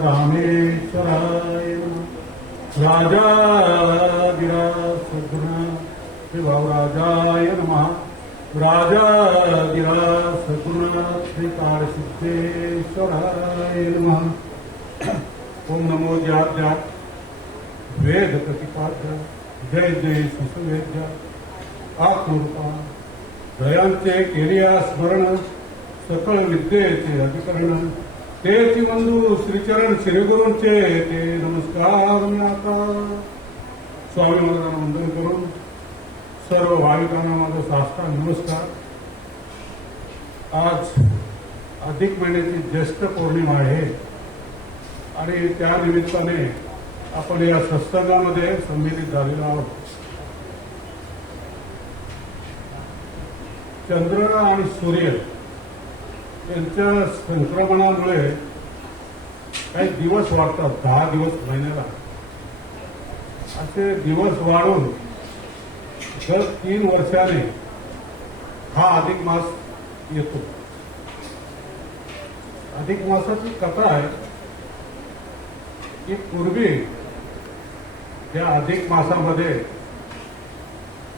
रामेश्वराय राजाधिराज सद्गुणा श्री भाऊराजाय नमः राजाधिराज सद्गुणा श्री काळसिद्धेश्वराय नमः ओम नमो ज्ञात वेद प्रतिपाद्य जय जय सुसुवेद्य आत्मरूपा दयांचे केलिया स्मरण सकळ विद्येचे अधिकरण तेची बंधू श्रीचरण श्रीगुरूंचे ते नमस्कार मी आता स्वामी महाराजांना वंदन करून सर्व भाविकांना माझा साष्टांग नमस्कार. आज अधिक महिन्याची ज्येष्ठ पौर्णिमा आहे आणि त्या निमित्ताने आपण या सत्संगामध्ये संमिलित झालेलो आहोत. चंद्र आणि सूर्य यांच्या संक्रमणामुळे काही दिवस वाढतात. 10 दिवस महिन्याला असे दिवस वाढून दर 3 वर्षाने हा अधिक मास येतो. अधिक मासाची कथा आहे की पूर्वी या अधिक मासामध्ये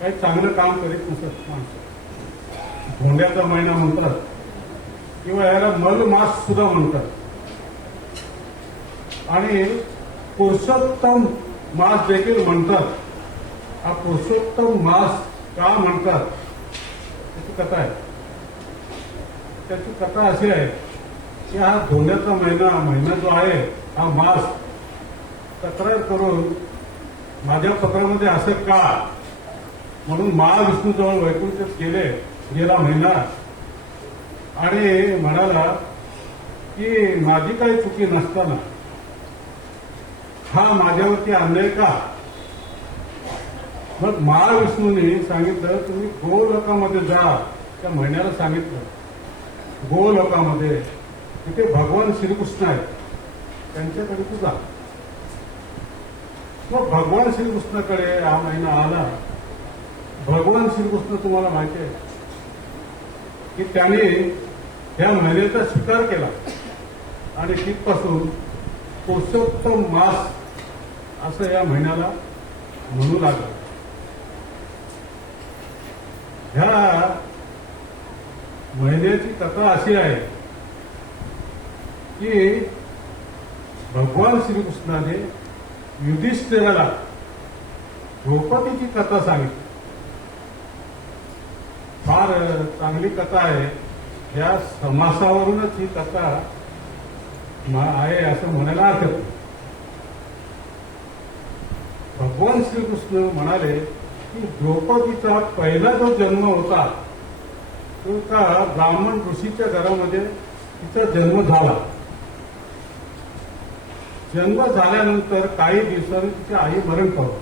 काही चांगलं काम करीत नसत माणसं. धोंड्याचा महिना म्हणतात किंवा याला मल मास सुद्धा म्हणतात आणि पुरुषोत्तम मास देखील म्हणतात. हा पुरुषोत्तम मास का म्हणतात त्याची कथा आहे. त्याची कथा अशी आहे की हा धोंड्याचा महिना जो आहे हा मास तक्रार करून माझ्या पत्रामध्ये असं का म्हणून महाविष्णूजवळ वैकुंठात गेला महिना आणि म्हणाला की माझी काही चुकी नसताना हा माझ्यावरती अन्याय का. मग महाविष्णूंनी सांगितलं तुम्ही गोलोकामध्ये जा. त्या महिन्याला सांगितलं गोलोकामध्ये तिथे भगवान श्रीकृष्ण आहेत त्यांच्याकडे तू जा. मग भगवान श्रीकृष्णाकडे हा महिना आला. भगवान श्रीकृष्ण तुम्हाला माहिती आहे की त्याने या महिन्याचा स्वीकार केला आणि तिथपासून पुरुषोत्तम मास असं या महिन्याला म्हणू लागलं. ह्या महिन्याची कथा अशी आहे की भगवान श्रीकृष्णाने युधिष्ठिराला द्रौपदीची कथा सांगितली. फार चांगली कथा आहे. या समासावरूनच ही कथा आहे असं म्हणायला हरकत नाही. भगवान श्रीकृष्ण म्हणाले की द्रौपदीचा पहिला जो जन्म होता तो एका ब्राह्मण ऋषीच्या घरामध्ये तिचा जन्म झाला. जन्म झाल्यानंतर काही दिवसांनी तिची आई मरण पावली.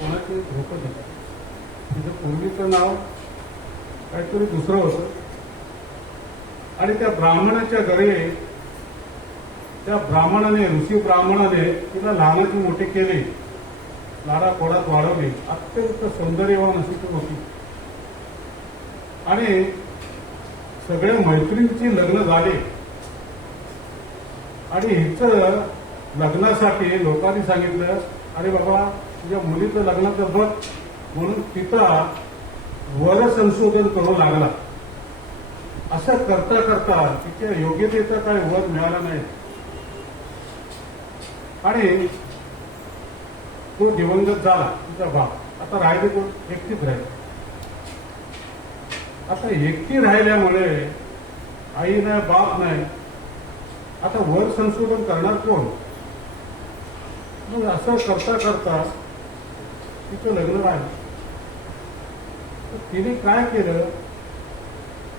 कोणाची? द्रौपदी. तिचं पूर्वीचं नाव काहीतरी दुसरं होतं आणि त्या ब्राह्मणाच्या घरी त्या ब्राह्मणाने ऋषी ब्राह्मणाने तिला लहानाची मोठी केली. लाडाकोडात वाढवली. अत्यंत सौंदर्यवान अशी ती होती आणि सगळ्या मैत्रिणींची लग्न झाली आणि हिचं लग्नासाठी लोकांनी सांगितलं अरे बाबा तुझ्या मुलीचं लग्नाचं बघ म्हणून तिचा वर संशोधन करू लागला. असं करता करता तिच्या योग्यतेचा काही वर मिळाला नाही आणि तो दिवंगत झाला. तिचा बाप आता राहिले कोण? एकटीच राहिली. आता एकटी राहिल्यामुळे आई नाही बाप नाही. आता वर संशोधन करणार कोण? मग असं करता करता तिचं लग्न राहिलं. तिने काय केलं?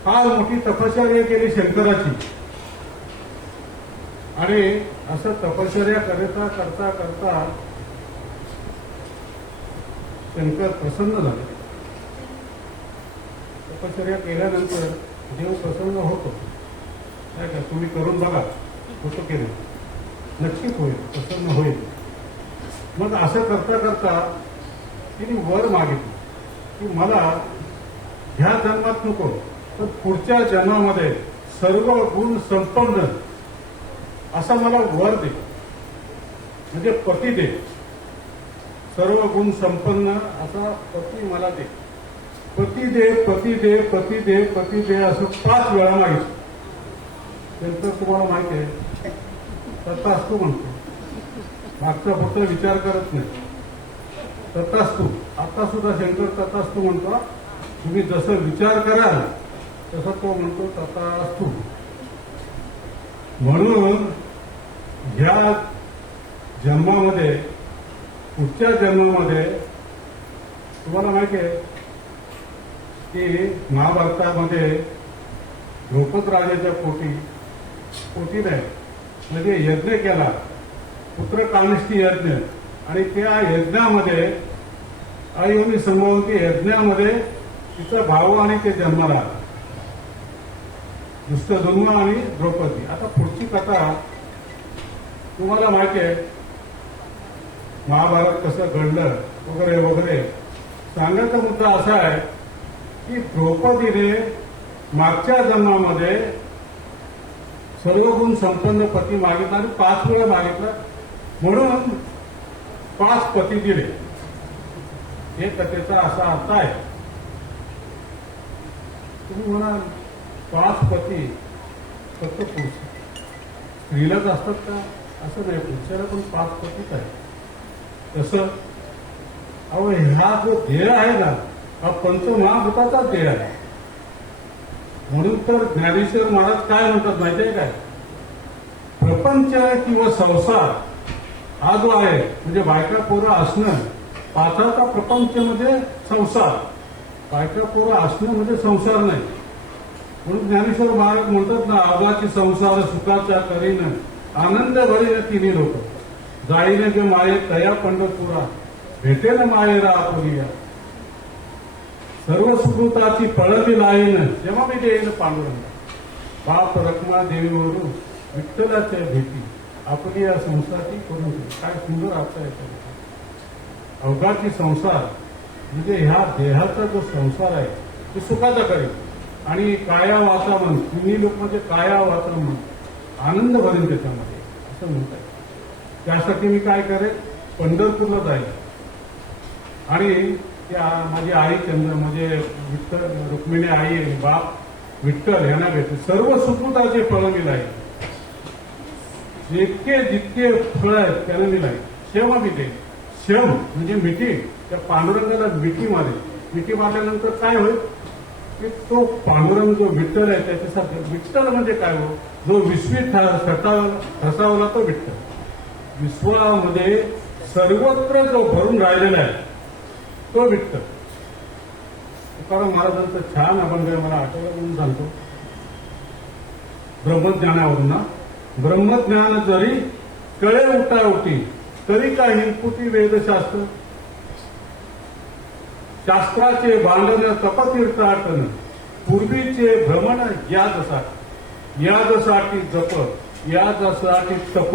फार मोठी तपश्चर्या केली शंकराची आणि असं तपश्चर्या करता करता करता शंकर प्रसन्न झाले. तपश्चर्या केल्यानंतर देव प्रसन्न होतो. काय का तुम्ही करून बघा. होतं की नाही? नक्कीच होईल, प्रसन्न होईल. मग असं करता करता तिने वर मागितलं की मला ह्या जन्मात नको तर पुढच्या जन्मामध्ये सर्व गुण संपन्न असा मला वर दे, म्हणजे पती दे, सर्व गुण संपन्न असा पती मला दे. पती दे, पती दे, पती दे, पती दे असं 5 वेळा मागितलं. नंतर तुम्हाला माहिती आहे तथास्तु म्हणतो, मागचा फक्त विचार करत नाही. तथास्तु, आता सुद्धा शंकर तथास्तु म्हणतो. तुम्ही जसं विचार कराल तसं तो म्हणतो तथास्तु. म्हणून ह्या जन्मामध्ये, पुढच्या जन्मामध्ये तुम्हाला माहिती आहे की महाभारतामध्ये द्रौपद राजाच्या पोटी नाही म्हणजे यज्ञ केला, पुत्र कानिष्ठी यज्ञ. आणि त्या यज्ञामध्ये अयोनी संभवती यज्ञामध्ये तिचा भाऊ आणि ते जन्माला दुष्टधुम्न आणि द्रौपदी. आता पुढची कथा तुम्हाला माहिती आहे, महाभारत कसं घडलं वगैरे वगैरे. सांगायचा मुद्दा असा आहे की द्रौपदीने मागच्या जन्मामध्ये सर्व गुण संपन्न पती मागितला आणि 5 वेळा मागितला, म्हणून 5 पती दिले. हे कथेचा असा अर्थ आहे. तुम्ही म्हणाल 5 पती फक्त पुरुष स्त्रीलाच असतात का? असं नाही, पुरुषाला पण 5 पतीच आहे. तसं अहो हा जो ध्येय आहे ना, हा पंचमहाभूताचा ध्येय आहे. म्हणून तर ज्ञानेश्वर महाराज काय म्हणतात माहितीये काय? प्रपंच किंवा संसार हा जो आहे म्हणजे बायका पोरं असणं, पाथाचा प्रपंच म्हणजे संसार, बायका पोरं असणं म्हणजे संसार नाही. म्हणून ज्ञानेश्वर महाराज म्हणतात ना, आबाची संसार सुखाचा करीन आनंद भरीन तिन्ही लोक, जाईन जे माये तया पंढरपुरा भेटेल मायेरा आपुलिया, सर्व सुकृताची फळं लाईन जेव्हा मी देईन पांडुरंगा, बाप रखमा देवीवरून विठ्ठलाच्या भेटी आपली या संसाराची करून घे. काय सुंदर अर्थ आहे त्याचा. अवघाची संसार म्हणजे ह्या देहाचा जो संसार आहे तो सुखाचा करेल आणि काया वातावरण तिन्ही लोक म्हणजे काया वातावरण आनंद भरेल त्याच्यामध्ये असं म्हणतात. त्यासाठी मी काय करेन, पंढरपूरला जाईल आणि त्या माझी आई चंद्र म्हणजे विठ्ठल रुक्मिणी आई बाप विठ्ठल यांना भेटते. सर्व सुकृताचे फळ मी लाईल, जितके फळ आहेत त्यांना मी लाईल. शेवा मी देईल. शेम म्हणजे मिठी, त्या पांडुरंगाला मिठी मारेल. मिठी मारल्यानंतर काय होईल की तो पांडुरंग जो विठ्ठल आहे त्याच्यासाठी, विठ्ठल म्हणजे काय हो, जो विश्वित ठसावला तो विठ्ठल. विश्वामध्ये सर्वत्र जो भरून राहिलेला आहे तो विठ्ठल. तुकाराम महाराजांचं छान अभंग आहे, मला आठवलं म्हणून सांगतो. ब्रह्मज्ञानावरून ना, ब्रह्मज्ञान जरी कळे उठाउटी तरी काही पुटी वेदशास्त्र, शास्त्राचे भांडण तपतीर्थाटन पूर्वीचे भ्रमण यादसाठी जप यादसाठी तप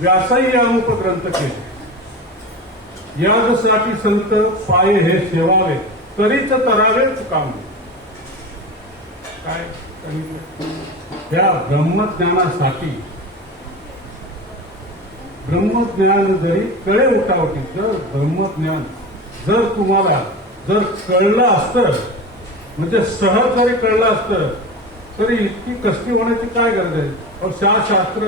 व्यासही अमुक ग्रंथ केले, यादसाठी संत पाये हे सेवावे तरीच तरावेच काम. काय त्या ब्रह्मज्ञानासाठी, ब्रह्मज्ञान जरी कळे उठावटी, जर ब्रह्मज्ञान जर तुम्हाला जर कळलं असतं म्हणजे सहज जरी कळलं असतं तरी इतकी कष्टी होण्याची काय गरज आहे? और 6 शास्त्र,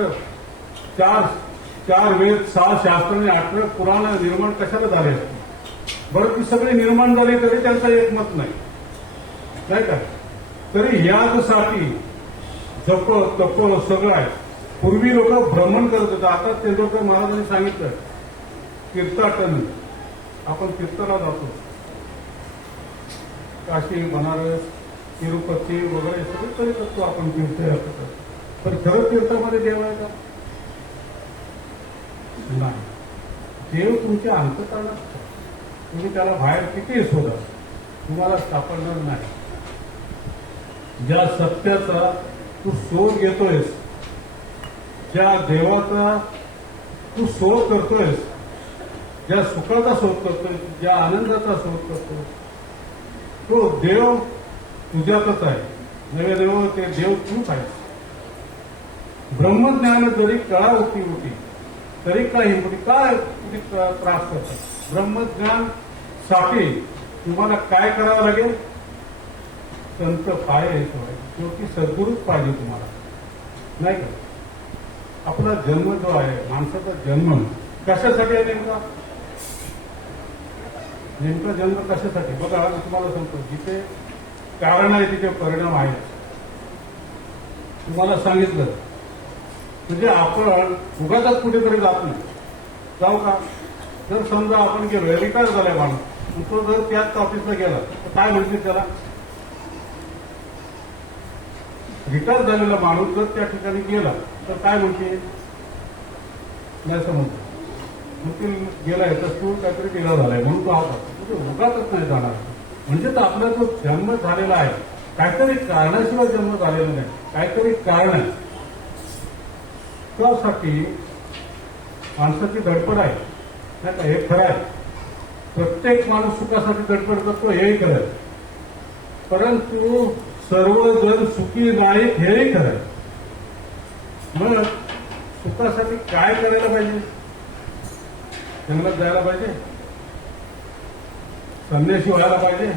4 वेद, 6 शास्त्र आणि 18 पुराण निर्माण कशाला झाले? बरं ती सगळी निर्माण झाली तरी त्यांचं एकमत नाही का? तरी यासाठी जप तप सगळं आहे. पूर्वी लोक भ्रमण करत होते, आता तेंडुलकर महाराजांनी सांगितलं तीर्थाटन. आपण तीर्थाला जातो, काशी बनारस तिरुपती वगैरे सगळं तरी करतो आपण तीर्थयात्रा. पण खरं तीर्थामध्ये देव आहे का? नाही. देव तुमच्या अंतःकरणात, तुम्ही त्याला बाहेर किती शोधा तुम्हाला सापडणार नाही. ज्या सत्याचा तू शोध घेतोयस, ज्या देवाचा तू शोध करतोयस, ज्या सुखाचा शोध करतोय, ज्या आनंदाचा शोध करतोय, तो देव तुझ्यातच आहे. नवे देव ते देव तूच आहेस. ब्रह्मज्ञान जरी कळा होती तरी काही होती काय त्रास करतात. ब्रह्मज्ञान साठी तुम्हाला काय करावं लागेल? संत पाय यायचं पाहिजे, शेवटी सद्गुरूच पाहिजे तुम्हाला, नाही का? आपला जन्म जो आहे, माणसाचा जन्म कशासाठी आहे नेमका जन्म कशासाठी? बघा, मी तुम्हाला सांगतो, जिथे कारण आहे तिथे परिणाम आहे. तुम्हाला सांगितलं म्हणजे आपण उगाच कुठेतरी जात नाही. जाऊ का? जर समजा आपण गेलो, रिटायर झालाय माणूस, तो जर त्याच ऑफिसला गेला तर काय म्हणतील त्याला? रिटायर झालेला माणूस जर त्या ठिकाणी गेला तर काय म्हणते? नाही समजतो, मग गेलाय तर तू काहीतरी गेला झालाय म्हणून तो आता म्हणजे उगाच नाही जाणार. म्हणजे तर आपला जो जन्म झालेला आहे, काहीतरी कारणाशिवाय जन्म झालेला नाही, काहीतरी कारण आहे. त्यासाठी माणसाची धडपड आहे, नाही का? हे खरं आहे. प्रत्येक माणूस सुखासाठी धडपड करतो, हेही खरं आहे. परंतु सर्वजण सुखी नाहीत, हेही खरं आहे. मग सुखासाठी काय करायला पाहिजे? जंगलात जायला पाहिजे, संन्यासी व्हायला पाहिजे,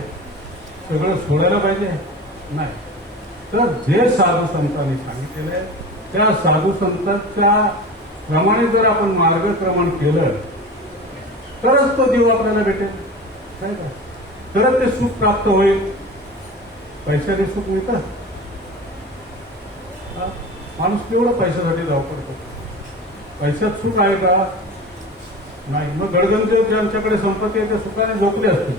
सगळं सोडायला पाहिजे? नाही. तर जे साधू संतांनी सांगितलेलं त्या साधू संतांच्या प्रमाणे जर आपण मार्गक्रमण केलं तरच तो देव आपल्याला भेटेल, नाही का? तरच ते सुख प्राप्त होईल. पैशाने सुख मिळतं? माणूस केवढं पैशासाठी धावपळ करतो. पैशात सुख आहे का? नाही. मग गडगंज ज्यांच्याकडे संपत्ती आहे ते सुखाने झोपले असतील.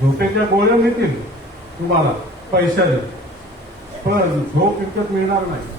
झोपेच्या गोळ्या मिळतील तुम्हाला पैशाने, पण झोप विकत मिळणार नाही.